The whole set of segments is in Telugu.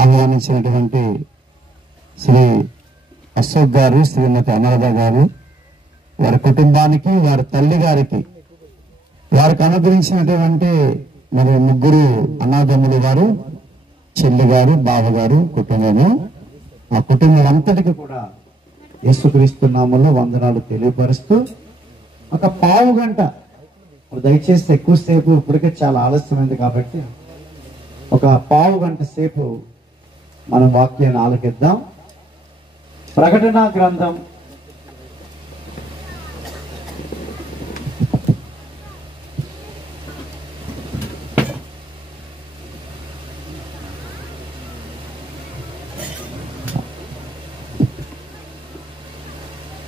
ఆహ్వానించినటువంటి శ్రీ అశోక్ గారు, శ్రీమతి అమరద గారు, వారి కుటుంబానికి, వారి తల్లి గారికి, వారికి అనుగ్రహించినటువంటి మరి ముగ్గురు అన్నాదమ్ములు గారు, చెల్లి గారు, బావగారు కుటుంబము, ఆ కుటుంబం అంతటికి కూడా యేసుక్రీస్తు నామములో వందనాలు తెలియపరుస్తూ ఒక పావు గంట, దయచేసి ఎక్కువసేపు, ఇప్పటికే చాలా ఆలస్యమైంది కాబట్టి ఒక పావు గంట సేపు మనం వాక్యాన్ని ఆలకిద్దాం. ప్రకటన గ్రంథం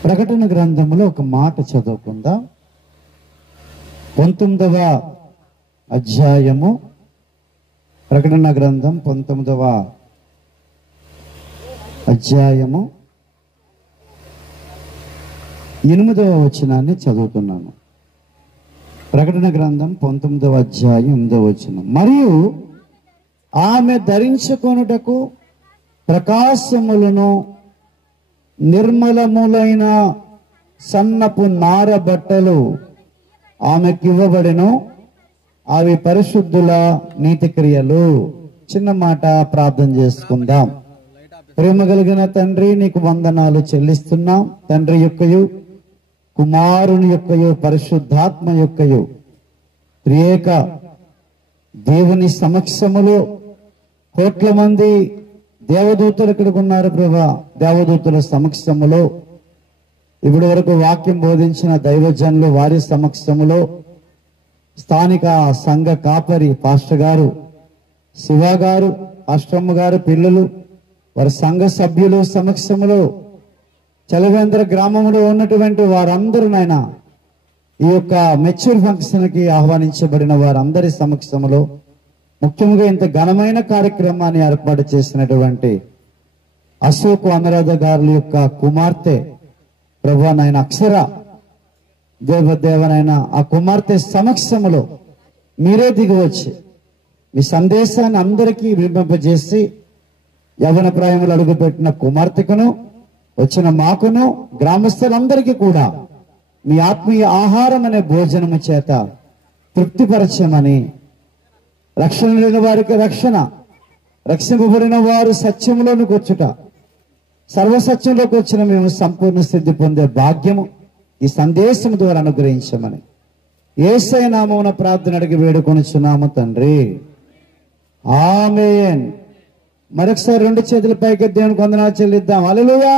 ప్రకటన గ్రంథంలో ఒక మాట చదువుకుందాం. 19వ అధ్యాయము, ప్రకటన గ్రంథం 19వ అధ్యాయము 8వ వచనాన్ని చదువుతున్నాను. ప్రకటన గ్రంథం 19వ అధ్యాయం 8వ వచనం. మరియు ఆమె ధరించుకొనుటకు ప్రకాశములను నిర్మలములైన సన్నపు నార బట్టలు ఆమెకివ్వబడెను, అవి పరిశుద్ధుల నీతి క్రియలు. చిన్న మాట ప్రార్థన చేసుకుందాం. ప్రేమ కలిగిన తండ్రి, నీకు వందనాలు చెల్లిస్తున్నాం. తండ్రి యొక్కయు, కుమారుని యొక్కయు, పరిశుద్ధాత్మ యొక్కయు త్రియేక దేవుని సమక్షములో కోట్ల మంది దేవదూతలు ఇక్కడికి ఉన్నారు ప్రభా. దేవదూతల సమక్షములో ఇప్పటి వరకు వాక్యం బోధించిన దైవజనులు, వారి సమక్షములో స్థానిక సంఘ కాపరి పాస్టర్ గారు, శివ గారు, అష్టమ్మ గారు, పిల్లలు, వారి సంఘ సభ్యులు సమక్షములో, చలవేంద్ర గ్రామంలో ఉన్నటువంటి వారందరూ నాయన ఈ యొక్క మెచ్యూర్ ఫంక్షన్ కి ఆహ్వానించబడిన వారందరి సమక్షములో, ముఖ్యంగా ఇంత ఘనమైన కార్యక్రమాన్ని ఏర్పాటు చేసినటువంటి అశోక్ అమరాధ గారి యొక్క కుమార్తె ప్రభు నాయన అక్షర దేవదేవనైనా ఆ కుమార్తె సమక్షములో మీరే దిగివచ్చి మీ సందేశాన్ని అందరికీ వినిపింపజేసి యవన ప్రాయములు అడుగుపెట్టిన కుమార్తెకును, వచ్చిన మాకును, గ్రామస్తులందరికీ కూడా మీ ఆత్మీయ ఆహారం అనే భోజనము చేత తృప్తిపరచమని, రక్షణ లేని వారికి రక్షణ, రక్షింపబడిన వారు సత్యంలోనికి వచ్చుట, సర్వసత్యంలోకి వచ్చిన మేము సంపూర్ణ సిద్ధి పొందే భాగ్యము ఈ సందేశం ద్వారా అనుగ్రహించమని యేసయ్య నామమున ప్రార్థన అడిగి వేడుకొనుచున్నాము తండ్రి, ఆమేన్. మరొకసారి రెండు చేతుల పైకి దేవునికి వందనాలు చెల్లిద్దాం. హల్లెలూయా.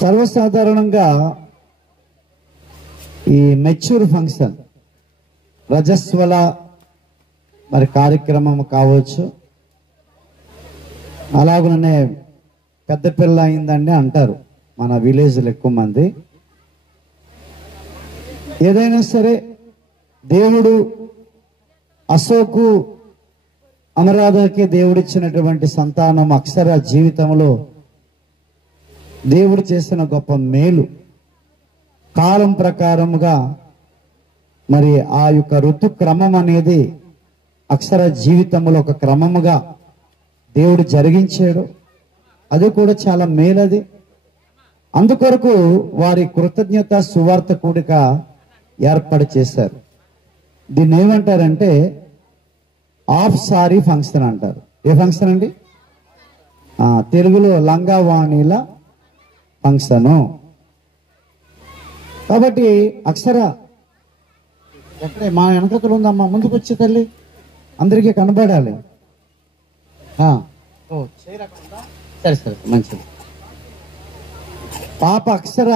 సర్వసాధారణంగా ఈ మెచ్యూర్ ఫంక్షన్ రజస్వల మరి కార్యక్రమం కావచ్చు, అలాగనే పెద్ద పిల్ల అయిందండి అంటారు మన విలేజ్లో ఎక్కువ మంది. ఏదైనా సరే దేవుడు అశోకు అమరాధకి దేవుడిచ్చినటువంటి సంతానం అక్షర జీవితంలో దేవుడు చేసిన గొప్ప మేలు. కాలం ప్రకారముగా మరి ఆ యొక్క ఋతు క్రమం అనేది అక్షర జీవితంలో ఒక క్రమముగా దేవుడు జరిగించాడు. అది కూడా చాలా మేలది. అందుకొరకు వారి కృతజ్ఞత సువార్త కూడిక ఏర్పాటు చేశారు. దీన్ని ఏమంటారంటే ఆఫ్ సారీ ఫంక్షన్ అంటారు. ఏ ఫంక్షన్ అండి? తెలుగులో లంగావాణిల ఫంక్షను. కాబట్టి అక్షర ఎక్కడే మా వెనకతులు ఉందమ్మా, ముందుకు వచ్చే తల్లి, అందరికీ కనబడాలి. సరే సరే మంచిది. పాప అక్షర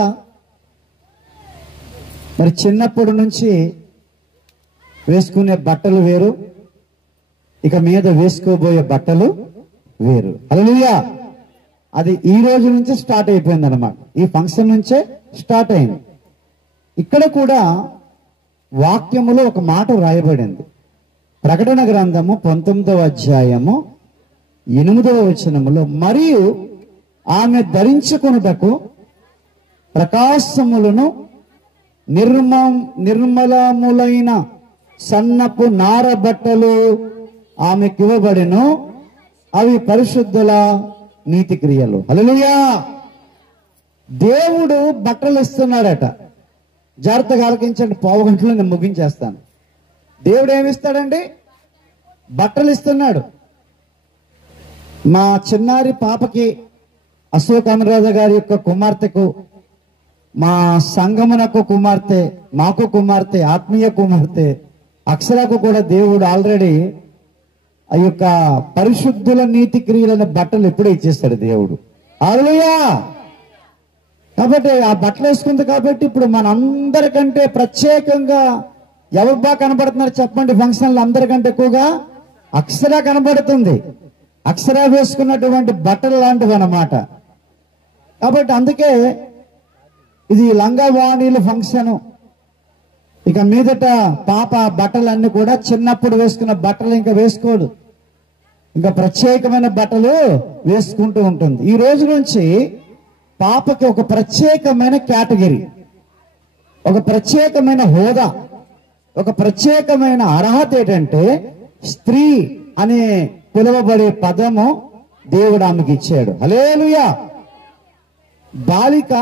మరి చిన్నప్పటి నుంచి వేసుకునే బట్టలు వేరు, ఇక మీద వేసుకోబోయే బట్టలు వేరు. హల్లెలూయా. అది ఈ రోజు నుంచి స్టార్ట్ అయిపోయింది అన్నమాట. ఈ ఫంక్షన్ నుంచే స్టార్ట్ అయింది. ఇక్కడ కూడా వాక్యములో ఒక మాట రాయబడింది. ప్రకటన గ్రంథము 19వ అధ్యాయము 8వ వచనములో, మరియు ఆమె ధరించుకొనుటకు ప్రకాశములను నిర్మలములైన సన్నపు నార బట్టలు ఆమెకు ఇవ్వబడెను, అవి పరిశుద్ధుల నీతి క్రియలు. హల్లెలూయా. దేవుడు బట్టలు ఇస్తున్నాడట. జాగ్రత్తగా ఆలకించండి, పావు గంటలో నేను ముగించేస్తాను. దేవుడు ఏమిస్తాడండి? బట్టలు ఇస్తున్నాడు. మా చిన్నారి పాపకి, అశోక్ అనురాధ గారి యొక్క కుమార్తెకు, మా సంగమునకు కుమార్తె, మాకు కుమార్తె, ఆత్మీయ కుమార్తె అక్షరకు కూడా దేవుడు ఆల్రెడీ ఆ యొక్క పరిశుద్ధుల నీతి క్రియలైన బట్టలు ఎప్పుడూ ఇచ్చేస్తాడు దేవుడు. హల్లెలూయా. కాబట్టి ఆ బట్టలు వేసుకుంది కాబట్టి ఇప్పుడు మనందరికంటే ప్రత్యేకంగా ఎవరు బాగా కనబడుతున్నారు చెప్పండి? ఫంక్షన్లు అందరికంటే ఎక్కువగా అక్షర కనబడుతుంది. అక్షర వేసుకున్నటువంటి బట్టలు లాంటివి అన్నమాట. కాబట్టి అందుకే ఇది లంగావాణీల ఫంక్షన్. ఇక మీదట పాప బట్టలన్నీ కూడా చిన్నప్పుడు వేసుకున్న బట్టలు ఇంకా వేసుకోడు, ఇంకా ప్రత్యేకమైన బట్టలు వేసుకుంటూ ఉంటుంది. ఈ రోజు నుంచి పాపకి ఒక ప్రత్యేకమైన కేటగిరీ, ఒక ప్రత్యేకమైన హోదా, ఒక ప్రత్యేకమైన అర్హత ఏంటంటే స్త్రీ అనే పిలువబడే పదము దేవుడు ఆమెకి ఇచ్చాడు. హల్లెలూయా. బాలిక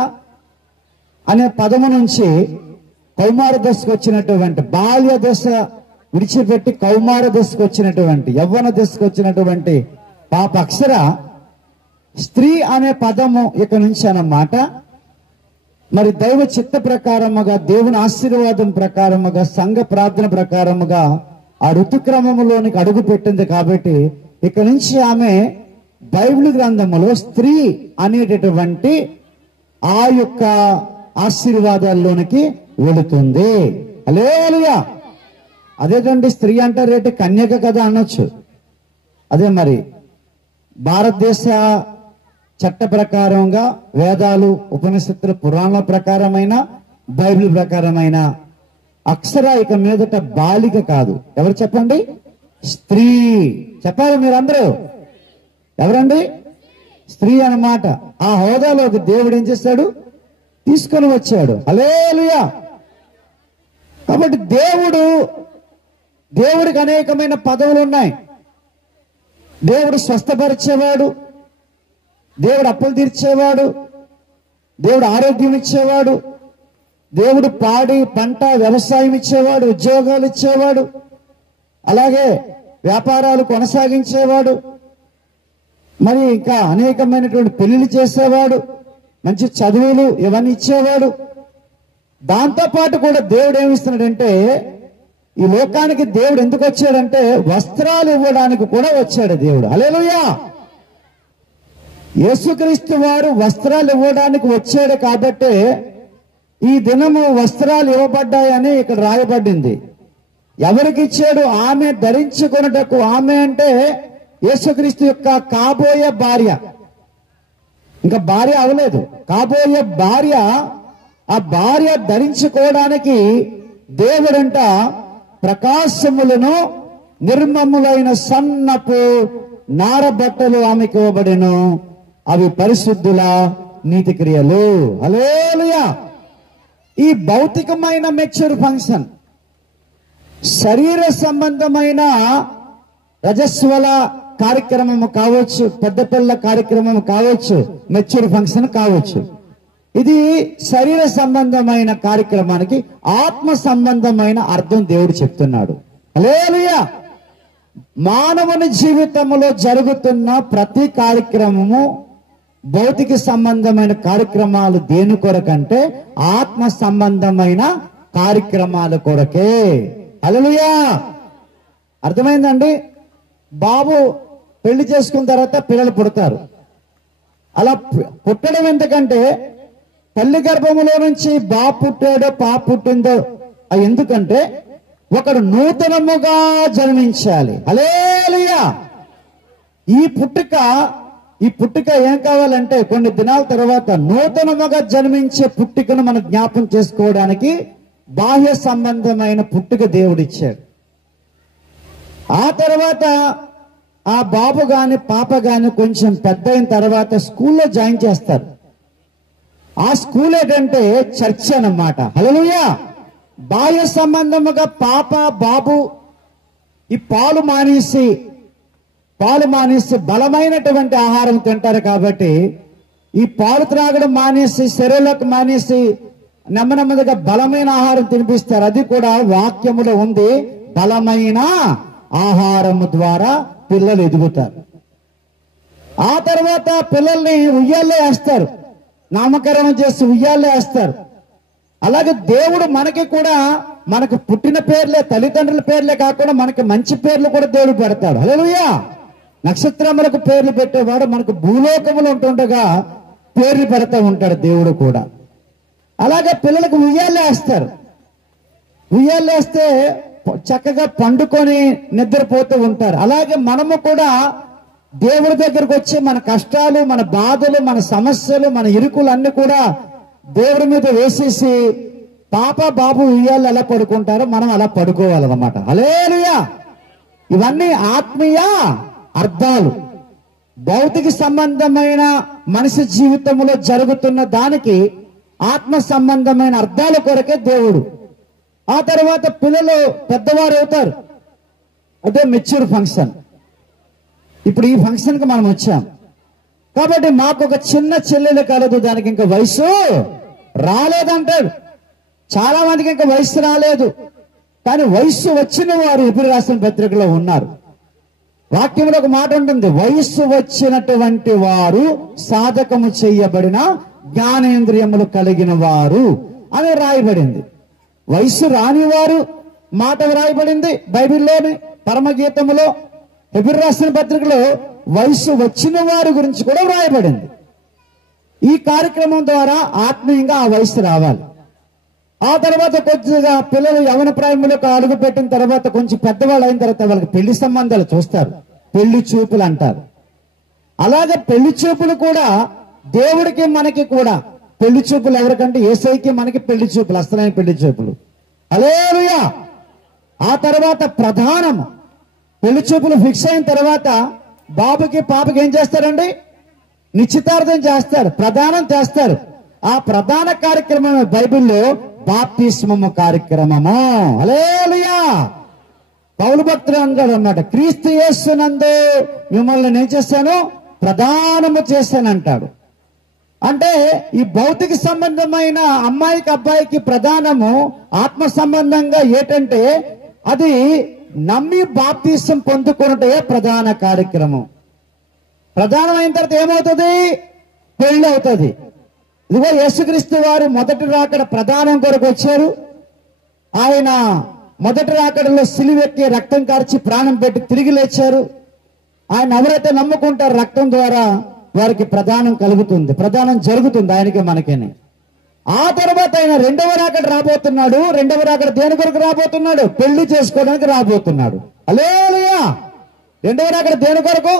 అనే పదము నుంచి కౌమార దశకు వచ్చినటువంటి, బాల్య దశ విడిచిపెట్టి కౌమార దశకు వచ్చినటువంటి, యవ్వన దశకు వచ్చినటువంటి పాప అక్షర స్త్రీ అనే పదము ఇక నుంచి అన్నమాట. మరి దైవ చిత్త ప్రకారముగా, దేవుని ఆశీర్వాదం ప్రకారముగా, సంఘ ప్రార్థన ప్రకారముగా ఆ ఋతుక్రమములోనికి అడుగు పెట్టింది. కాబట్టి ఇక నుంచి ఆమె బైబిల్ గ్రంథములో స్త్రీ అనేటటువంటి ఆ యొక్క ఆశీర్వాదాల్లోనికి వెళుతుంది. హల్లెలూయా. అదేంటండి స్త్రీ అంటారేంటి? కన్యక కదా అనొచ్చు. అదే మరి భారతదేశ చట్ట ప్రకారంగా వేదాలు, ఉపనిషత్తుల, పురాణాల ప్రకారమైన, బైబిల్ ప్రకారమైన అక్షర ఇక మీదట బాలిక కాదు. ఎవరు చెప్పండి? స్త్రీ. చెప్పాలి మీరందరూ. ఎవరండి? స్త్రీ అన్నమాట. ఆ హోదాలోకి దేవుడు ఏం చేస్తాడు? తీసుకొని వచ్చాడు. హల్లెలూయా. కాబట్టి దేవుడికి అనేకమైన పదవులు ఉన్నాయి. దేవుడు స్వస్థపరిచేవాడు, దేవుడు అప్పులు తీర్చేవాడు, దేవుడు ఆరోగ్యం ఇచ్చేవాడు, దేవుడు పాడి పంట వ్యవసాయం ఇచ్చేవాడు, ఉద్యోగాలు ఇచ్చేవాడు, అలాగే వ్యాపారాలు కొనసాగించేవాడు, మరి ఇంకా అనేకమైనటువంటి పెళ్లిళ్ళు చేసేవాడు, మంచి చదువులు ఇవన్నీ ఇచ్చేవాడు. దాంతోపాటు కూడా దేవుడు ఏమిస్తున్నాడంటే, ఈ లోకానికి దేవుడు ఎందుకు వచ్చాడంటే వస్త్రాలు ఇవ్వడానికి కూడా వచ్చాడు దేవుడు. హల్లెలూయా. యేసుక్రీస్తు వారు వస్త్రాలు ఇవ్వడానికి వచ్చాడు కాబట్టి ఈ దినము వస్త్రాలు ఇవ్వబడ్డాయని ఇక్కడ రాయబడింది. ఎవరికి ఇచ్చాడు? ఆమె ధరించుకొనుటకు. ఆమె అంటే యేసుక్రీస్తు యొక్క కాబోయే భార్య. ఇంకా భార్య అవలేదు, కాబోయే భార్య. ఆ భార్య ధరించుకోవడానికి దేవుడంట ప్రకాశములను నిర్మములైన సన్నపు నారబట్టలు ఆమెకు ఇవ్వబడెను, అవి పరిశుద్ధుల నీతి క్రియలు. హల్లెలూయా. ఈ భౌతికమైన మెచ్యూర్ ఫంక్షన్, శరీర సంబంధమైన రజస్వల కార్యక్రమము కావచ్చు, పెద్ద పిల్ల కార్యక్రమం కావచ్చు, మెచ్యూర్ ఫంక్షన్ కావచ్చు. ఇది శరీర సంబంధమైన కార్యక్రమానికి ఆత్మ సంబంధమైన అర్థం దేవుడు చెప్తున్నాడు. హల్లెలూయా. మానవుని జీవితంలో జరుగుతున్న ప్రతి కార్యక్రమము భౌతిక సంబంధమైన కార్యక్రమాలు దేని కొరకంటే ఆత్మ సంబంధమైన కార్యక్రమాల కొరకే. హల్లెలూయా. అర్థమైందండి? బాబు పెళ్లి చేసుకున్న తర్వాత పిల్లలు పుడతారు. అలా పుట్టడం ఎందుకంటే తల్లి గర్భములో నుంచి బాబు పుట్టాడో పాప పుట్టిందో ఎందుకంటే ఒకడు నూతనముగా జన్మించాలి. హల్లెలూయా. ఈ పుట్టుక ఏం కావాలంటే కొన్ని దినాల తర్వాత నూతనముగా జన్మించే పుట్టుకను మనం జ్ఞాపం చేసుకోవడానికి బాహ్య సంబంధమైన పుట్టుక దేవుడిచ్చాడు. ఆ తర్వాత ఆ బాబు గాని పాప గాని కొంచెం పెద్ద అయిన తర్వాత స్కూల్లో జాయిన్ చేస్తారు. ఆ స్కూల్ ఏంటంటే చర్చ్ అన్నమాట. హల్లెలూయా. బాహ్య సంబంధముగా పాప బాబు ఈ పాలు మానేసి పాలు మానేసి బలమైనటువంటి ఆహారం తింటారు. కాబట్టి ఈ పాలు త్రాగడం మానేసి శరీరంలోకి మానేసి నెమ్మదిగా బలమైన ఆహారం తినిపిస్తారు. అది కూడా వాక్యములో ఉంది. బలమైన ఆహారము ద్వారా పిల్లలు ఎదుగుతారు. ఆ తర్వాత పిల్లల్ని ఉయ్యాల్లో వేస్తారు, నామకరణం చేసి ఉయ్యాల్లో వేస్తారు. అలాగే దేవుడు మనకి కూడా మనకు పుట్టిన పేర్లే, తల్లిదండ్రుల పేర్లే కాకుండా మనకి మంచి పేర్లు కూడా దేవుడు పెడతాడు. హల్లెలూయా. నక్షత్రములకు పేర్లు పెట్టేవాడు మనకు భూలోకములు ఉంటుండగా పేర్లు పెడతా ఉంటాడు దేవుడు కూడా. అలాగే పిల్లలకు ఉయ్యాల్లో వేస్తారు. ఉయ్యాల్లో వేస్తే చక్కగా పండుకొని నిద్రపోతూ ఉంటారు. అలాగే మనము కూడా దేవుడి దగ్గరకు వచ్చి మన కష్టాలు, మన బాధలు, మన సమస్యలు, మన ఇరుకులు అన్ని కూడా దేవుడి మీద వేసేసి పాప బాబు ఉయ్యాళ్ళు ఎలా పడుకుంటారో మనం అలా పడుకోవాలన్నమాట. హల్లెలూయా. ఇవన్నీ ఆత్మీయ అర్థాలు. భౌతిక సంబంధమైన మనిషి జీవితంలో జరుగుతున్న దానికి ఆత్మ సంబంధమైన అర్థాల కొరకే దేవుడు. ఆ తర్వాత పిల్లలు పెద్దవారు అవుతారు. అదే మెచ్యూర్ ఫంక్షన్. ఇప్పుడు ఈ ఫంక్షన్కి మనం వచ్చాం కాబట్టి మాకు ఒక చిన్న చెల్లెలు కలదు, దానికి ఇంకా వయసు రాలేదంటాడు. చాలా మందికి ఇంకా వయసు రాలేదు, కానీ వయస్సు వచ్చిన వారు ఎప్పుడు రాసిన పత్రికలో ఉన్నారు. వాక్యంలో ఒక మాట ఉంటుంది, వయస్సు వచ్చినటువంటి వారు సాధకము చేయబడిన జ్ఞానేంద్రియములు కలిగిన వారు అని రాయబడింది. వయస్సు రాని వారు మాట రాయబడింది బైబిల్లోని పరమగీతములో. ఎప్పుడు రాసిన పత్రికలో వయస్సు వచ్చిన వారి గురించి కూడా రాయబడింది. ఈ కార్యక్రమం ద్వారా ఆత్మీయంగా ఆ వయస్సు రావాలి. ఆ తర్వాత కొద్దిగా పిల్లలు యవన ప్రాయంలోకి అడుగు పెట్టిన తర్వాత కొంచెం పెద్దవాళ్ళు అయిన తర్వాత వాళ్ళకి పెళ్లి సంబంధాలు చూస్తారు, పెళ్లి చూపులు అంటారు. అలాగే పెళ్లి చూపులు కూడా దేవుడికి మనకి కూడా పెళ్లి చూపులు ఎవరికంటే యేసయ్యకి మనకి పెళ్లి చూపులు, అసలైన పెళ్లి చూపులు. హల్లెలూయా. ఆ తర్వాత ప్రధానం పెళ్లి చూపులు ఫిక్స్ అయిన తర్వాత బాబుకి పాపకి ఏం చేస్తారండి? నిశ్చితార్థం చేస్తారు, ప్రధానం చేస్తారు. ఆ ప్రధాన కార్యక్రమం బైబిల్లో బాప్తిస్మము కార్యక్రమము. హల్లెలూయా. పౌలు భక్తుడు అన్నాడు అన్నమాట, క్రీస్తు యేసునందు మిమ్మల్ని నేను చేశాను, ప్రధానము చేశానంటాడు. అంటే ఈ భౌతిక సంబంధమైన అమ్మాయికి అబ్బాయికి ప్రధానము ఆత్మ సంబంధంగా ఏంటంటే అది నమ్మి బాప్తిసం పొందుకున్నటే ప్రధాన కార్యక్రమం. ప్రధానమైన తర్వాత ఏమవుతుంది? పెళ్లి అవుతుంది. ఇదిగో యేసుక్రీస్తు వారు మొదటి రాకడ ప్రధానం కొరకు వచ్చారు. ఆయన మొదటి రాకడలో సిలువెక్కి రక్తం కార్చి ప్రాణం పెట్టి తిరిగి లేచారు. ఆయన ఎవరైతే నమ్ముకుంటారో రక్తం ద్వారా వారికి ప్రధానం కలుగుతుంది, ప్రధానం జరుగుతుంది ఆయనకి మనకేనే. ఆ తర్వాత ఆయన రెండవ రాకడ రాబోతున్నాడు. రెండవ రాకడ దేని కొరకు రాబోతున్నాడు? పెళ్లి చేసుకోవడానికి రాబోతున్నాడు. హల్లెలూయా. రెండవ రాకడ దేని కొరకు?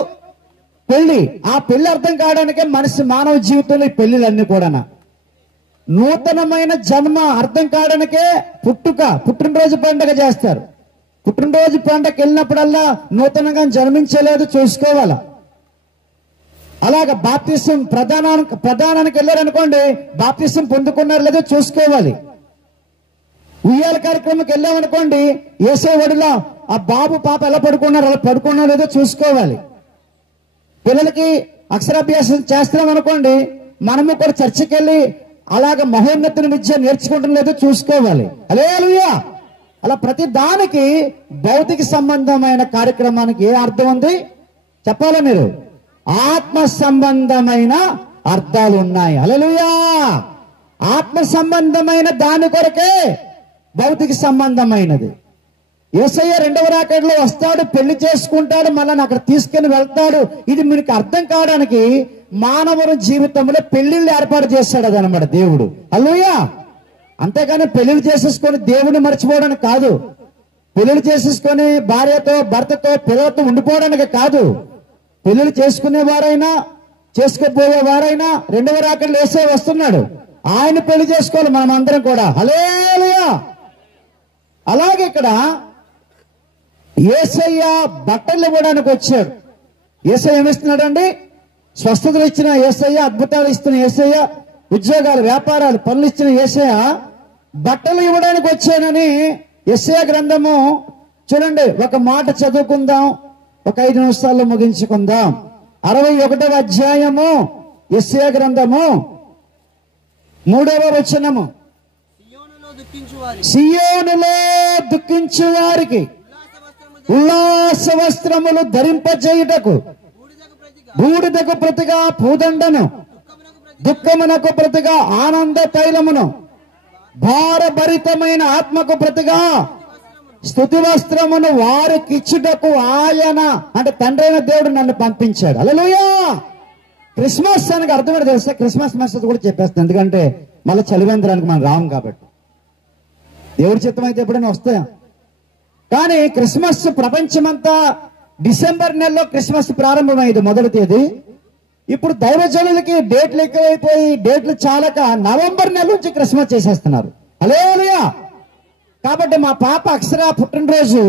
పెళ్లి. ఆ పెళ్లి అర్థం కావడానికే మనిషి మానవ జీవితంలో ఈ పెళ్లిలన్నీ కూడా నూతనమైన జన్మ అర్థం కావడానికే పుట్టినరోజు పండుగ చేస్తారు. పుట్టినరోజు పండుగకి వెళ్ళినప్పుడల్లా నూతనంగా జన్మించలేదు చూసుకోవాలా. అలాగ బాప్తిసం ప్రధానానికి వెళ్ళారనుకోండి, బాప్తిసం పొందుకున్నారు లేదో చూసుకోవాలి. ఉయ్యాల కార్యక్రమంకి వెళ్ళామనుకోండి, యేసే ఒడిలో ఆ బాబు పాప ఎలా పడుకున్నారు, అలా పడుకున్నారో లేదో చూసుకోవాలి. పిల్లలకి అక్షరాభ్యాసం చేస్తున్నాం అనుకోండి, మనము కూడా చర్చికి వెళ్ళి అలాగ మహోన్నతుని విద్య నేర్చుకుంటాం లేదో చూసుకోవాలి. హల్లెలూయా. అలా ప్రతి దానికి భౌతిక సంబంధమైన కార్యక్రమానికి ఏ అర్థం ఉంది చెప్పాలా మీరు? ఆత్మ సంబంధమైన అర్థాలు ఉన్నాయి. హల్లెలూయా. ఆత్మ సంబంధమైన దాని కొరకే భౌతిక సంబంధమైనది. యేసయ్య రెండవ రాకడలో వస్తాడు, పెళ్లి చేసుకుంటాడు, మళ్ళీ అక్కడ తీసుకుని వెళ్తాడు. ఇది మీకు అర్థం కావడానికి మానవుని జీవితంలో పెళ్లిళ్ళు ఏర్పాటు చేస్తాడు అదనమాట దేవుడు. హల్లెలూయా. అంతేగాని పెళ్లిళ్ళు చేసేసుకొని దేవుడిని మర్చిపోవడానికి కాదు, పెళ్లిళ్ళు చేసేసుకొని భార్యతో భర్తతో పిల్లలతో ఉండిపోవడానికి కాదు. పెళ్లిళ్ళు చేసుకునేవారైనా చేసుకోబోయేవారైనా రెండవ రాకడలో యేసయ్య వస్తున్నాడు, ఆయన పెళ్లి చేసుకోవాలి మనం అందరం కూడా. హల్లెలూయా. అలాగే ఇక్కడ యేసయ్య బట్టలు ఇవ్వడానికి వచ్చాడు. యేసయ్య ఏమిస్తున్నాడు అండి? స్వస్థతలు ఇచ్చిన యేసయ్య, అద్భుతాలు ఇస్తున్న యేసయ్య, ఉద్యోగాలు వ్యాపారాలు పనులు ఇచ్చిన యేసయ్య బట్టలు ఇవ్వడానికి వచ్చానని యెషయా గ్రంథము చూడండి. ఒక మాట చదువుకుందాం. ఒక 5 నిమిషాల్లో ముగించుకుందాం. 61వ అధ్యాయము యెషయా గ్రంథము 3వ వచనము. సియోనులో దుఃఖించు వారికి ఉల్లాస వస్త్రములు ధరింపజేయుటకు, బూడిదకు ప్రతిగా పూదండను, దుఃఖమునకు ప్రతిగా ఆనంద తైలమును, భారభరితమైన ఆత్మకు ప్రతిగా స్తుతి వస్త్రమును వారికిచ్చుటకు ఆయన, అంటే తండ్రి అయిన దేవుడు నన్ను పంపించాడు. హల్లెలూయా. క్రిస్మస్ అనగా అర్థమైనా తెలుసా? క్రిస్మస్ మెసేజ్ కూడా చెప్పేస్తాను, ఎందుకంటే మళ్ళీ చలివేంద్రానికి మనం రాము కాబట్టి. దేవుడి చిత్తం అయితే ఎప్పుడైనా వస్తాయా? కానీ క్రిస్మస్ ప్రపంచమంతా డిసెంబర్ నెలలో క్రిస్మస్ ప్రారంభమైంది 1వ తేదీ. ఇప్పుడు దైవజనులకి డేట్లు ఎక్కువైపోయి డేట్లు చాలక నవంబర్ నెల నుంచి క్రిస్మస్ చేసేస్తున్నారు. హల్లెలూయా. కాబట్టి మా పాప అక్షర పుట్టినరోజు,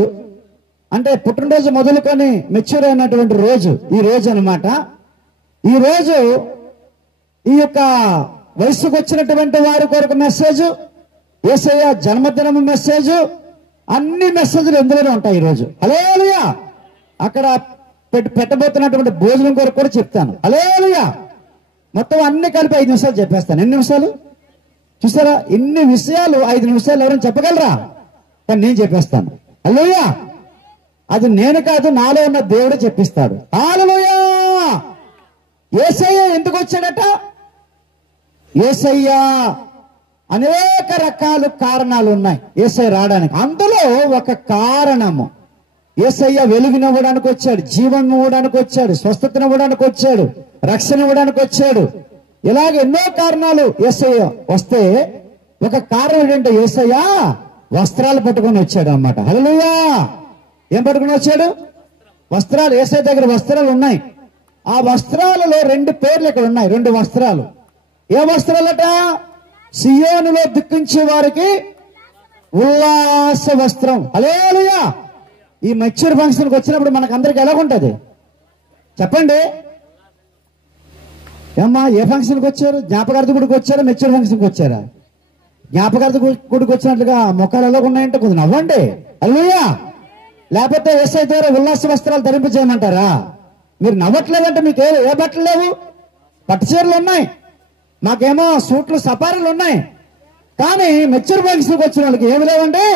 అంటే పుట్టినరోజు మొదలుకొని మెచ్యూర్ అయినటువంటి రోజు ఈ రోజు అనమాట. ఈ రోజు ఈ యొక్క వయసుకు వచ్చినటువంటి వారి కొరకు మెసేజ్, యేసయ్య జన్మదినం మెసేజ్, అన్ని మెసేజ్లు ఎందులోనే ఉంటాయి ఈ రోజు. హల్లెలూయా. అక్కడ పెట్టబోతున్నటువంటి భోజనం కొరకు కూడా చెప్తాను. హల్లెలూయా. మొత్తం అన్ని కలిపి 5 నిమిషాలు చెప్పేస్తాను. ఎన్ని నిమిషాలు చూసారా? ఇన్ని విషయాలు 5 నిమిషాలు ఎవరైనా చెప్పగలరా? కానీ నేను చెప్పేస్తాను. హల్లెలూయా. అది నేను కాదు, నాలో ఉన్న దేవుడే చెప్పిస్తాడు. హల్లెలూయా. యేసయ్య ఎందుకు వచ్చాడట? యేసయ్య అనేక రకాల కారణాలు ఉన్నాయి యేసయ్య రావడానికి. అందులో ఒక కారణము, యేసయ్య వెలుగునివ్వడానికి వచ్చాడు, జీవం ఇవ్వడానికి వచ్చాడు, స్వస్థతను ఇవ్వడానికి వచ్చాడు, రక్షణ ఇవ్వడానికి వచ్చాడు. ఇలాగ ఎన్నో కారణాలు యేసయ్య వస్తే ఒక కారణం ఏంటంటే యేసయ్య వస్త్రాలు పట్టుకొని వచ్చాడు అన్నమాట. హల్లెలూయా. ఏం పట్టుకొని వచ్చాడు? వస్త్రాలు. యేసయ్య దగ్గర వస్త్రాలు ఉన్నాయి. ఆ వస్త్రాలలో 2 పేర్లు ఇక్కడ ఉన్నాయి, 2 వస్త్రాలు. ఏ వస్త్రాలట? సియోనులో దుఃఖించే వారికి ఉల్లాస వస్త్రం. హల్లెలూయా. ఈ మెచ్యూర్ ఫంక్షన్కి వచ్చినప్పుడు మనకు అందరికి ఎలాగుంటది చెప్పండి? ఏమ్మా, ఏ ఫంక్షన్కి వచ్చారు? జ్ఞాపకార్థ గుడికి వచ్చారా, మెచ్యూర్ ఫంక్షన్కి వచ్చారా? జ్ఞాపకార్థ గుడికి వచ్చినట్లుగా ముఖాలు ఎలా ఉన్నాయంటే కొద్దిగా నవ్వండి. హల్లెలూయా. లేకపోతే యేసయ్య ద్వారా ఉల్లాస వస్త్రాలు ధరింపజేయమంటారా? మీరు నవ్వట్లేదంటే మీకు ఏ బట్టలు లేవు? పట్టు చీరలు ఉన్నాయి, మాకేమో సూట్లు సపారీలు ఉన్నాయి. కానీ మెచ్యూర్ ఫంక్షన్కి వచ్చిన వాళ్ళకి ఏమి లేవండి?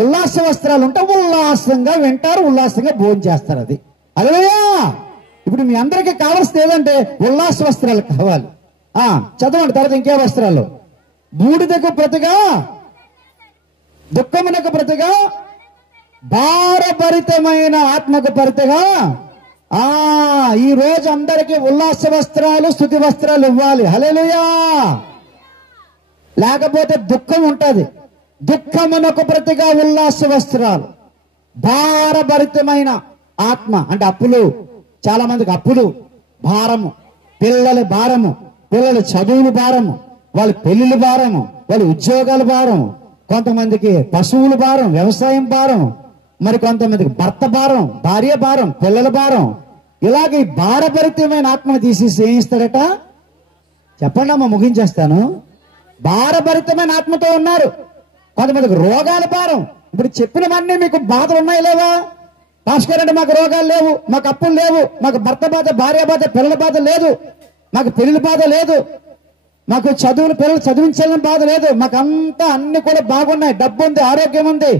ఉల్లాస వస్త్రాలు ఉంటే ఉల్లాసంగా వింటారు, ఉల్లాసంగా భోజనం చేస్తారు. అది హల్లెలూయా. ఇప్పుడు మీ అందరికీ కావాల్సింది ఏదంటే ఉల్లాస వస్త్రాలు కావాలి. చదవండి తర్వాత ఇంకే వస్త్రాలు? బూడిదకు ప్రతిగా, దుఃఖమునకు ప్రతిగా, భారభరితమైన ఆత్మకు ప్రతిగా. ఈ రోజు అందరికీ ఉల్లాస వస్త్రాలు, స్తుతి వస్త్రాలు ఇవ్వాలి. హల్లెలూయా. లేకపోతే దుఃఖం ఉంటది. దుఃఖమునకు ప్రతిగా ఉల్లాస వస్త్రాలు, భారభరితమైన ఆత్మ అంటే అప్పులు. చాలా మందికి అప్పులు, భారము, పిల్లల భారము, పిల్లల చదువుల భారము, వాళ్ళ పెళ్లిళ్ళ భారము, వాళ్ళ ఉద్యోగాల భారం, కొంతమందికి పశువుల భారం, వ్యవసాయం భారం, మరి కొంతమందికి భర్త భారం, భార్య భారం, పిల్లల భారం. ఇలాగే భారభరితమైన ఆత్మను తీసేసి ఏం ఇస్తాడట చెప్పండి అమ్మా, ముగించేస్తాను. భారభరితమైన ఆత్మతో ఉన్నారు. కొంతమందికి రోగాల భారం. ఇప్పుడు చెప్పినవన్నీ మీకు బాధలు ఉన్నాయి లేవా? భాస్కర్ అంటే మాకు రోగాలు లేవు, మాకు అప్పులు లేవు, మాకు భర్త బాధ, భార్య బాధ, పిల్లల బాధ లేదు, మాకు పెళ్లి బాధ లేదు, మాకు చదువులు పిల్లలు చదివించాలని బాధ లేదు, మాకు అంతా అన్ని కూడా బాగున్నాయి, డబ్బు ఉంది, ఆరోగ్యం ఉంది,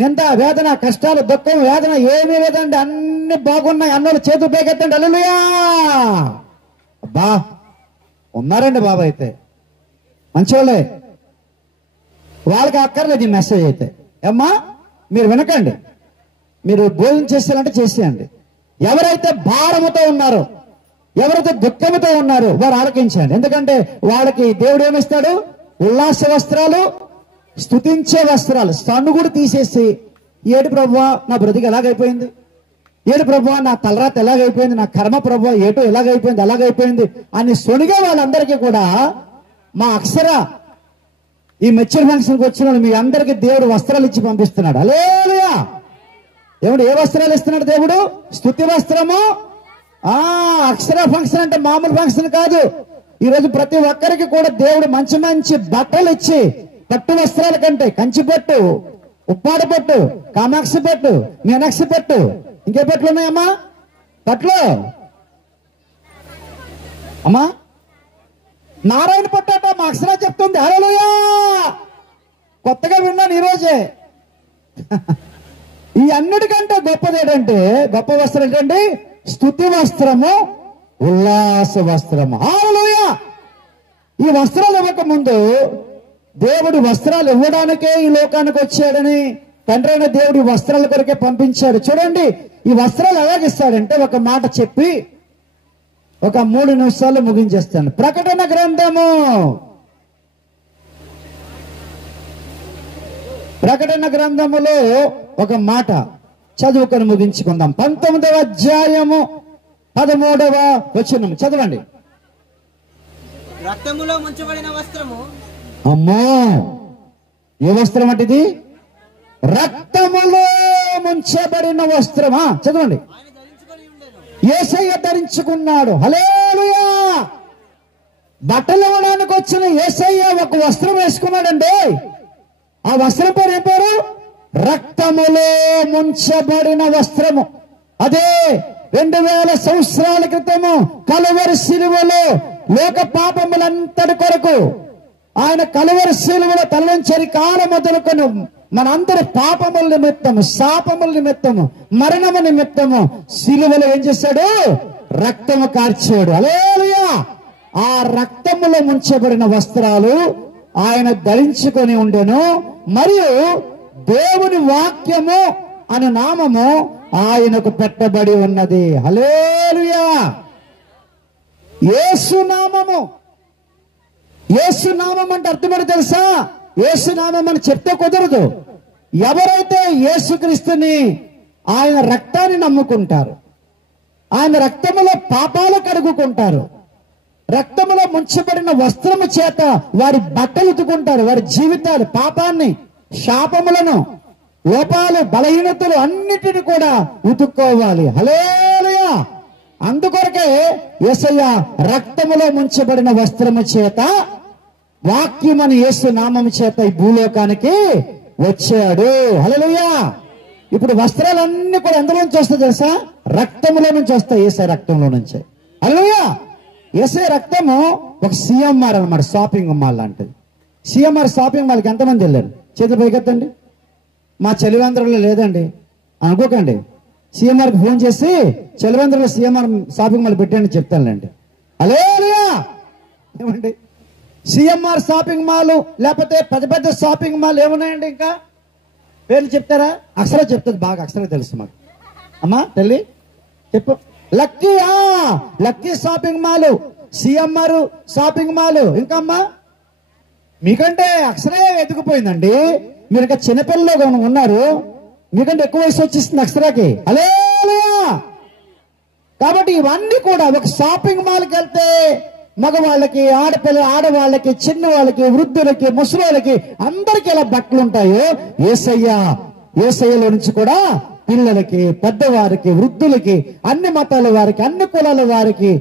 నింద వేదన కష్టాలు దుఃఖం వేదన ఏమీ లేదండి, అన్ని బాగున్నాయి అన్నోళ్ళు చేతులు పైకెత్తండి. హల్లెలూయా. అబ్బా ఉన్నారండి బాబా, అయితే మంచివాళ్ళే, వాళ్ళకి అక్కర్లేదు ఈ మెసేజ్. అయితే అమ్మా మీరు వినకండి, మీరు భోజనం చేసేయాలంటే చేసేయండి. ఎవరైతే భారముతో ఉన్నారో, ఎవరైతే దుఃఖముతో ఉన్నారో వారు ఆలకించండి. ఎందుకంటే వాళ్ళకి దేవుడు ఏమిస్తాడు? ఉల్లాస వస్త్రాలు, స్తుతించే వస్త్రాలు. సన్నుగుడు తీసేసి ఏడు ప్రభువా నా బ్రతికి ఎలాగైపోయింది, ఏడు ప్రభువా నా తలరాత ఎలాగైపోయింది, నా కర్మ ప్రభువా ఏటో ఎలాగైపోయింది అలాగైపోయింది అని సొనిగే వాళ్ళందరికీ కూడా మా అక్షర ఈ మెచ్యూర్ ఫంక్షన్కి వచ్చిన మీ అందరికీ దేవుడు వస్త్రాలు ఇచ్చి పంపిస్తున్నాడు. హల్లెలూయా. దేవుడు ఏ వస్త్రాలు ఇస్తున్నాడు? దేవుడు స్తుతి వస్త్రము. అక్షర ఫంక్షన్ అంటే మామూలు ఫంక్షన్ కాదు. ఈ రోజు ప్రతి ఒక్కరికి కూడా దేవుడు మంచి మంచి బట్టలు ఇచ్చి, పట్టు వస్త్రాల కంటే కంచి పట్టు, ఉప్పాడ పట్టు, కామాక్షి పట్టు, మీనాక్షి పట్టు, ఇంకే బట్టలు ఉన్నాయమ్మా? బట్టలు అమ్మా నారాయణ పట్టట మా అక్షర చెప్తుంది. హల్లెలూయా! కొత్తగా విన్నాను ఈరోజే. ఈ అన్నిటికంటే గొప్పది ఏంటంటే, గొప్ప వస్త్రం ఏంటంటే స్తుతి వస్త్రము, ఉల్లాస వస్త్రము. హల్లెలూయా! ఈ వస్త్రాలు ఇవ్వక ముందు దేవుడు వస్త్రాలు ఇవ్వడానికే ఈ లోకానికి వచ్చాడని తండ్రి అయిన దేవుడు వస్త్రాల కొరకే పంపించాడు. చూడండి, ఈ వస్త్రాలు ఎలాగిస్తాడంటే ఒక మాట చెప్పి ఒక 3 నిమిషాలు ముగించేస్తాను. ప్రకటన గ్రంథము, ప్రకటన గ్రంథములో ఒక మాట చదువుకొని ముగించుకుందాం. 19వ అధ్యాయము 13వ వచనం చదవండి. రక్తములో ముంచబడిన వస్త్రము. అమ్మో, ఏ వస్త్రం అంటే ఇది? రక్తములో ముంచబడిన వస్త్రమా? చదవండి. ఆయన ధరించుకొని ఉండెను. యేసయ్య ధరించుకున్నాడు. హల్లెలూయా! బట్టలు ఇవ్వడానికి వచ్చిన యేసయ్య ఒక వస్త్రం వేసుకున్నాడండి. ఆ వస్త్రం పేరు ఏం పేరు? రక్తములో ముంచబడిన వస్త్రము. అదే 2000 సంవత్సరాల క్రితము కలువరి శిలువలో లోక పాపములంతటి కొరకు ఆయన కలువరి శిలువలో తలవంచరి కాలం మొదలుకొని మనందరి పాపముల నిమిత్తము, శాపముల నిమిత్తము, మరణము నిమిత్తము శిలువలో ఏం చేశాడు? రక్తము కార్చాడు. హల్లెలూయా! ఆ రక్తములో ముంచబడిన వస్త్రాలు ఆయన ధరించుకొని ఉండెను. మరియు దేవుని వాక్యము అను నామము ఆయనకు పెట్టబడి ఉన్నది. హల్లెలూయా! యేసు నామము. యేసు నామం అంటే అర్థమని తెలుసా? యేసు నామం అని చెప్తే కుదరదు. ఎవరైతే యేసుక్రీస్తుని ఆయన రక్తాన్ని నమ్ముకుంటారు, ఆయన రక్తములో పాపాలు కడుగుకుంటారు, రక్తములో ముంచబడిన వస్త్రము చేత వారి బట్టలు ఉతుకుంటారు, వారి జీవితాలు పాపాన్ని, శాపములను, లోపాలు, బలహీనతలు అన్నిటిని కూడా ఉతుక్కోవాలి. హల్లెలూయా! అందుకొరకే యేసయ్య రక్తములో ముంచబడిన వస్త్రము చేత, వాక్యమని యేసు నామము చేత ఈ భూలోకానికి వచ్చాడు. హల్లెలూయా! ఇప్పుడు వస్త్రాలన్నీ కూడా ఎందులో నుంచి వస్తాయి తెలుసా? రక్తములో నుంచి వస్తాయి. యేసయ్య రక్తంలో నుంచి. హల్లెలూయా! యేసయ్య రక్తము ఒక సిఎంఆర్ అన్నమాట, షాపింగ్ మాల్ లాంటిది. సిఎంఆర్ షాపింగ్ మాల్కి ఎంతమంది వెళ్ళారు? చేతులు పైకెత్తండి. మా చలివేంద్రంలో లేదండి అనుకోకండి. సిఎంఆర్కి ఫోన్ చేసి చలివేంద్రంలో సిఎంఆర్ షాపింగ్ మాల్ పెట్టండి చెప్తానులేండి. హల్లెలూయా! ఏమండి, సిఎంఆర్ షాపింగ్ మాల్ లేకపోతే పెద్ద పెద్ద షాపింగ్ మాల్ ఏమున్నాయండి? ఇంకా పేర్లు చెప్తారా? అక్షర చెప్తుంది, బాగా అక్షర తెలుసు మాకు. అమ్మా తల్లి చెప్పు. Lucky, lucky shopping mall, CMR shopping mall. ఇంకా అమ్మా మీకంటే అక్షరే ఎదిగిపోయిందండి. మీరు ఇంకా చిన్నపిల్లలు ఉన్నారు, మీకంటే ఎక్కువ వయసు వచ్చేస్తుంది అక్షరాకి. హల్లెలూయా! కాబట్టి ఇవన్నీ కూడా ఒక షాపింగ్ మాల్కి వెళ్తే మగవాళ్ళకి, ఆడవాళ్ళకి, చిన్న వాళ్ళకి, వృద్ధులకి, ముసలోళ్ళకి అందరికి ఎలా బట్టలు ఉంటాయో యేసయ్యలో నుంచి కూడా పిల్లలకి, పెద్దవారికి, వృద్ధులకి, అన్ని మతాల వారికి, అన్ని కులాల వారికి,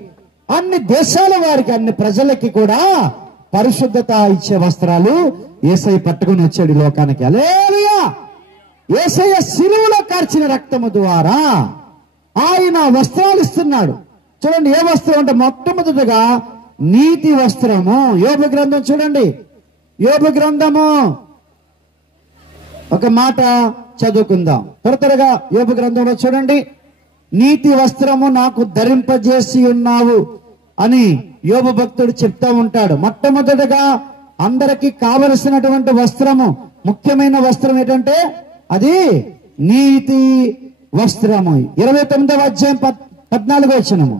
అన్ని దేశాల వారికి, అన్ని ప్రజలకి కూడా పరిశుద్ధత ఇచ్చే వస్త్రాలు యేసయ్య పట్టుకుని వచ్చాడు ఈ లోకానికి. హల్లెలూయా! యేసయ్య శిలువలో కార్చిన రక్తము ద్వారా ఆయన వస్త్రాలు ఇస్తున్నాడు. చూడండి, ఏ వస్త్రం అంటే మొట్టమొదటిగా నీతి వస్త్రము. యోబు గ్రంథం చూడండి, యోబు గ్రంథము ఒక మాట చదువుకుందాం త్వరగా. యోబు గ్రంథంలో చూడండి, నీతి వస్త్రము నాకు ధరింపజేసి ఉన్నావు అని యోబు భక్తుడు చెప్తా ఉంటాడు. మొట్టమొదటిగా అందరికి కావలసినటువంటి వస్త్రము, ముఖ్యమైన వస్త్రం ఏంటంటే అది నీతి వస్త్రము. 29వ అధ్యాయం 14వ వచనము.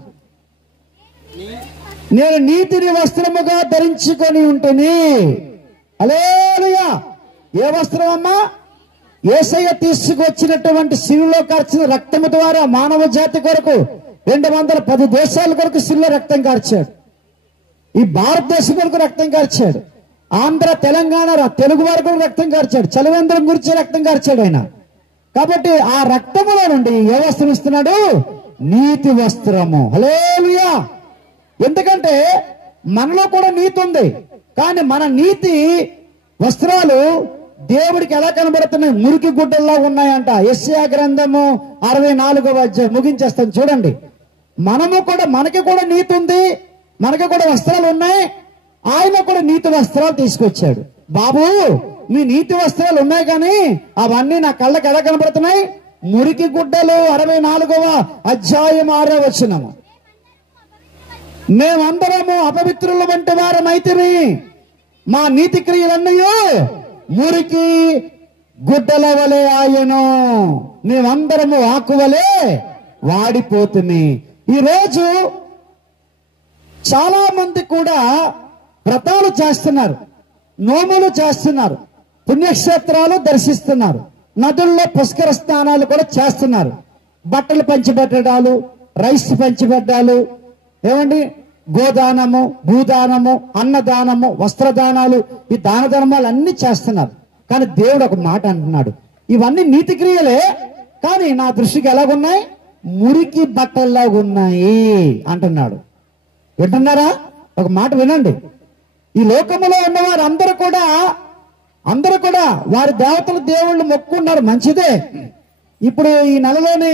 నేను నీతిని వస్త్రముగా ధరించుకొని ఉంటేని. హల్లెలూయా! ఏ వస్త్రం అమ్మా? యేసయ్య తీసుకొచ్చినటువంటి శిలువలో కార్చిన రక్తము ద్వారా మానవ జాతి కొరకు 210 దేశాల కొరకు శిలువ రక్తం కార్చాడు. ఈ భారతదేశం కొరకు రక్తం కార్చాడు. ఆంధ్ర, తెలంగాణ తెలుగు వారి కొరకు రక్తం కార్చాడు. చలివేంద్రం గురించి రక్తం కార్చాడు ఆయన. కాబట్టి ఆ రక్తములో నుండి ఏ వస్త్రం ఇస్తున్నాడు? నీతి వస్త్రము. హల్లెలూయా! ఎందుకంటే మనలో కూడా నీతి ఉంది, కానీ మన నీతి వస్త్రాలు దేవుడికి ఎలా కనబడుతున్నాయి? మురికి గుడ్డల్లా ఉన్నాయంట. యెషయా గ్రంథము 64వ అధ్యాయం ముగించేస్తాను చూడండి. మనకి కూడా నీతి ఉంది, మనకి కూడా వస్త్రాలు ఉన్నాయి. ఆయన కూడా నీతి వస్త్రాలు తీసుకొచ్చాడు. బాబు, మీ నీతి వస్త్రాలు ఉన్నాయి కానీ అవన్నీ నా కళ్ళకి ఎలా కనబడుతున్నాయి? మురికి గుడ్డలు. 64వ అధ్యాయం 6వ వచనము. మేమందరము అపవిత్రుల వంటి వారమైతిమి, మా నీతి క్రియలన్నీ మురికి గుడ్డల వలె ఆయను, మేమందరము ఆకువలే వాడిపోతుంది. ఈరోజు చాలా మంది కూడా వ్రతాలు చేస్తున్నారు, నోములు చేస్తున్నారు, పుణ్యక్షేత్రాలు దర్శిస్తున్నారు, నదుల్లో పుష్కర స్నానాలు కూడా చేస్తున్నారు. బట్టలు పంచిపెట్టడాలు, రైస్ పంచిపెట్టాలు, ఏమండి, గోదానము, భూదానము, అన్నదానము, వస్త్రదానాలు, ఈ దాన ధర్మాలు అన్ని చేస్తున్నారు. కానీ దేవుడు ఒక మాట అంటున్నాడు, ఇవన్నీ నీతి క్రియలే కానీ నా దృష్టికి ఎలాగున్నాయి? మురికి బట్టల్లాగా ఉన్నాయి అంటున్నాడు. వింటున్నారా? ఒక మాట వినండి. ఈ లోకములో ఉన్నవారు అందరూ కూడా వారి దేవతలు దేవుళ్ళు మొక్కున్నారు, మంచిదే. ఇప్పుడు ఈ నెలలోనే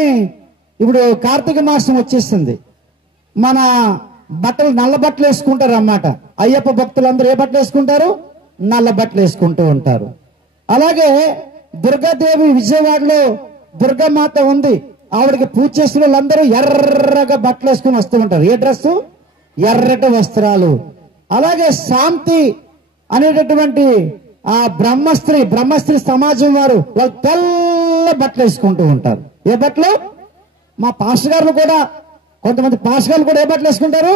కార్తీక మాసం వచ్చేస్తుంది. మన బట్టలు నల్ల బట్టలు వేసుకుంటారు అన్నమాట. అయ్యప్ప భక్తులందరూ ఏ బట్టలు వేసుకుంటారు? నల్ల బట్టలు వేసుకుంటూ ఉంటారు. అలాగే దుర్గాదేవి, విజయవాడలో దుర్గామాత ఉంది, ఆవిడకి పూజ చేసిన వాళ్ళందరూ ఎర్రగా బట్టలు వేసుకుని వస్తూ ఉంటారు. ఏ డ్రెస్సు? ఎర్రటి వస్త్రాలు. అలాగే శాంతి అనేటటువంటి ఆ బ్రహ్మస్త్రీ సమాజం వాళ్ళు తెల్ల బట్టలు వేసుకుంటూ ఉంటారు. ఏ బట్టలు? మా పాస్టర్ గారు కూడా, కొంతమంది పాస్టర్ గారు కూడా ఏ బట్టలు వేసుకుంటారు?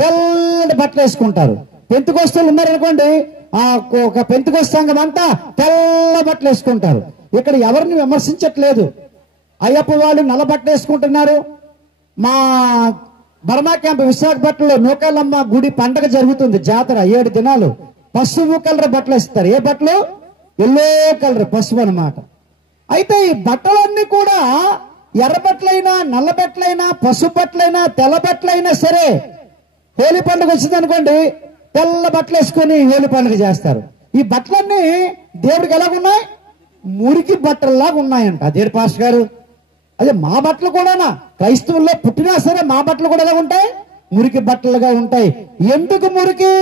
తెల్లటి బట్టలు వేసుకుంటారు. పెంతుకోస్తలు ఉన్నారనుకోండి, ఒక పెంతుకోస్తు సంఘం అంతా తెల్ల బట్టలు వేసుకుంటారు. ఇక్కడ ఎవరిని విమర్శించట్లేదు. అయ్యప్ప వాళ్ళు నల్ల బట్టలు వేసుకుంటున్నారు. మా బర్మా క్యాంప్ విశాఖపట్నంలో నూకాలమ్మ గుడి పండగ జరుగుతుంది, జాతర 7 దినాలు. పసుపు కలర్ బట్టలు ఇస్తారు. ఏ బట్టలు? ఎల్లో కలర్, పసుపు అన్నమాట. అయితే ఈ బట్టలన్నీ కూడా ఎర్ర బట్టలైనా, నల్ల బట్టలైనా, పసుపు బట్టలైనా, తెల్ల బట్టలైనా సరే, హోలీ పండుగ వచ్చింది అనుకోండి, తెల్ల బట్టలు వేసుకొని హోలీ పండుగ చేస్తారు. ఈ బట్టలన్నీ దేవుడికి ఎలాగున్నాయి? మురికి బట్టల్లాగా ఉన్నాయంట. అదేడు పాస్టర్ గారు, అదే మా బట్టలు కూడానా? క్రైస్తవుల్లో పుట్టినా సరే మా బట్టలు కూడా ఎలా ఉంటాయి? మురికి బట్టలుగా ఉంటాయి. ఎందుకు మురికి?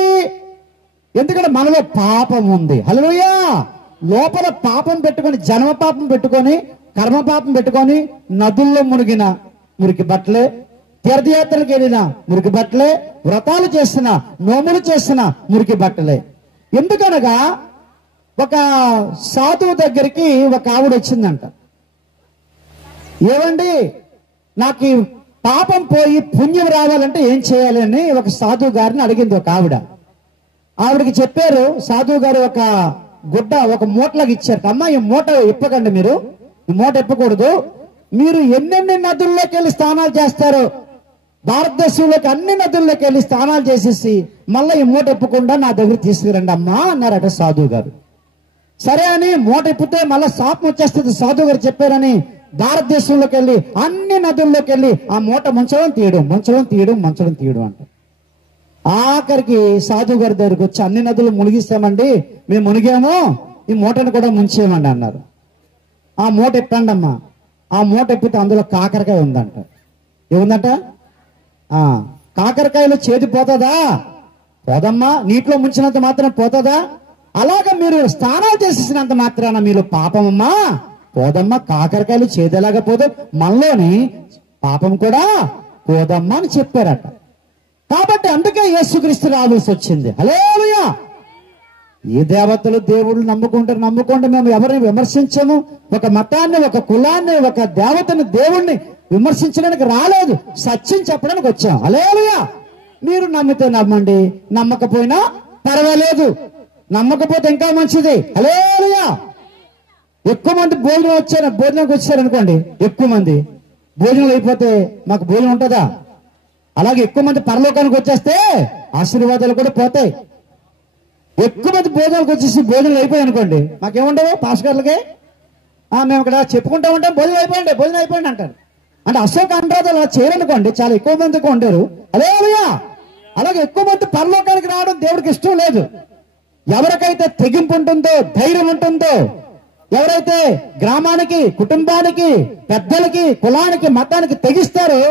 ఎందుకంటే మనలో పాపం ఉంది. హల్లెలూయా! లోపల పాపం పెట్టుకొని, జన్మ పాపం పెట్టుకొని, కర్మ పాపం పెట్టుకొని నదుల్లో మునిగిన మురికి బట్టలే, తీర్థయాత్రలకు వెళ్ళిన మురికి బట్టలే, వ్రతాలు చేసిన, నోములు చేసిన మురికి బట్టలే. ఎందుకనగా ఒక సాధువు దగ్గరికి ఒక ఆవిడ వచ్చిందంట. ఏమండి, నాకు పాపం పోయి పుణ్యం రావాలంటే ఏం చేయాలి అని ఒక సాధువు గారిని అడిగింది ఒక ఆవిడ. ఆవిడకి చెప్పారు సాధువు గారు, ఒక గుడ్డ ఒక మూటలాగా ఇచ్చారు. అమ్మా, ఈ మూట ఇప్పకండి, మీరు ఈ మూట ఇప్పకూడదు. మీరు ఎన్నెన్ని నదుల్లోకి వెళ్ళి స్నానాలు చేస్తారో, భారతదేశంలోకి అన్ని నదుల్లోకి వెళ్ళి స్నానాలు చేసేసి మళ్ళీ ఈ మూట ఇప్పకుండా నా దగ్గర తీసుకురండి అమ్మా అన్నారట సాధువు గారు. సరే అని మూట ఇప్పితే మళ్ళీ శాపం వచ్చేస్తుంది సాధువు గారు చెప్పారని భారతదేశంలోకి వెళ్ళి అన్ని నదుల్లోకి వెళ్ళి ఆ మూట ముంచడం తీయడం అంట. ఆఖరికి సాధువు గారి దగ్గరికి వచ్చి, అన్ని నదులు మునిగిస్తామండి, మేము మునిగాము, ఈ మూటను కూడా ముంచేయమండి అన్నారు. ఆ మూట ఇప్పండి అమ్మా. ఆ మూట ఇప్పితే అందులో కాకరకాయ ఉందంట. ఏముందంట? కాకరకాయలు చేతి పోతుందా? పోదమ్మా. నీటిలో ముంచినంత మాత్రం పోతుందా? అలాగా మీరు స్నానాలు చేసేసినంత మాత్రాన మీరు పాపమమ్మా పోదమ్మా. కాకరకాయలు చేదేలాగా పోదు, మనలోని పాపం కూడా పోదమ్మా అని చెప్పారట. కాబట్టి అందుకే యేసుక్రీస్తు రావాల్సి వచ్చింది. హల్లెలూయా! ఏ దేవతలు దేవుళ్ళు నమ్ముకుంటే మేము ఎవరిని విమర్శించము. ఒక మతాన్ని, ఒక కులాన్ని, ఒక దేవతని, దేవుణ్ణి విమర్శించడానికి రాలేదు, సత్యం చెప్పడానికి వచ్చాం. హల్లెలూయా! మీరు నమ్మితే నమ్మండి, నమ్మకపోయినా పర్వాలేదు, నమ్మకపోతే ఇంకా మంచిది. హల్లెలూయా! ఎక్కువ మంది భోజనానికి వచ్చారనుకోండి, ఎక్కువ మంది భోజనం అయిపోతే మాకు భోజనం ఉంటుందా? అలాగే ఎక్కువ మంది పరలోకానికి వచ్చేస్తే ఆశీర్వాదాలు కూడా పోతాయి. ఎక్కువ మంది భోజనాలకు వచ్చేసి భోజనం అయిపోయాయి అనుకోండి, మాకేముండవు పాస్టర్లకి. మేము ఇక్కడ చెప్పుకుంటా ఉంటాం, భోజనం అయిపోయింది అంటారు. అంటే అశోక అనురాధాలు అలా చేయరనుకోండి, చాలా ఎక్కువ మందికి ఉంటారు. హల్లెలూయా! అలాగే ఎక్కువ మంది పరలోకానికి రావడం దేవుడికి ఇష్టం లేదు. ఎవరికైతే తెగింపు ఉంటుందో, ధైర్యం ఉంటుందో, ఎవరైతే గ్రామానికి, కుటుంబానికి, పెద్దలకి, కులానికి, మతానికి తెగిస్తారో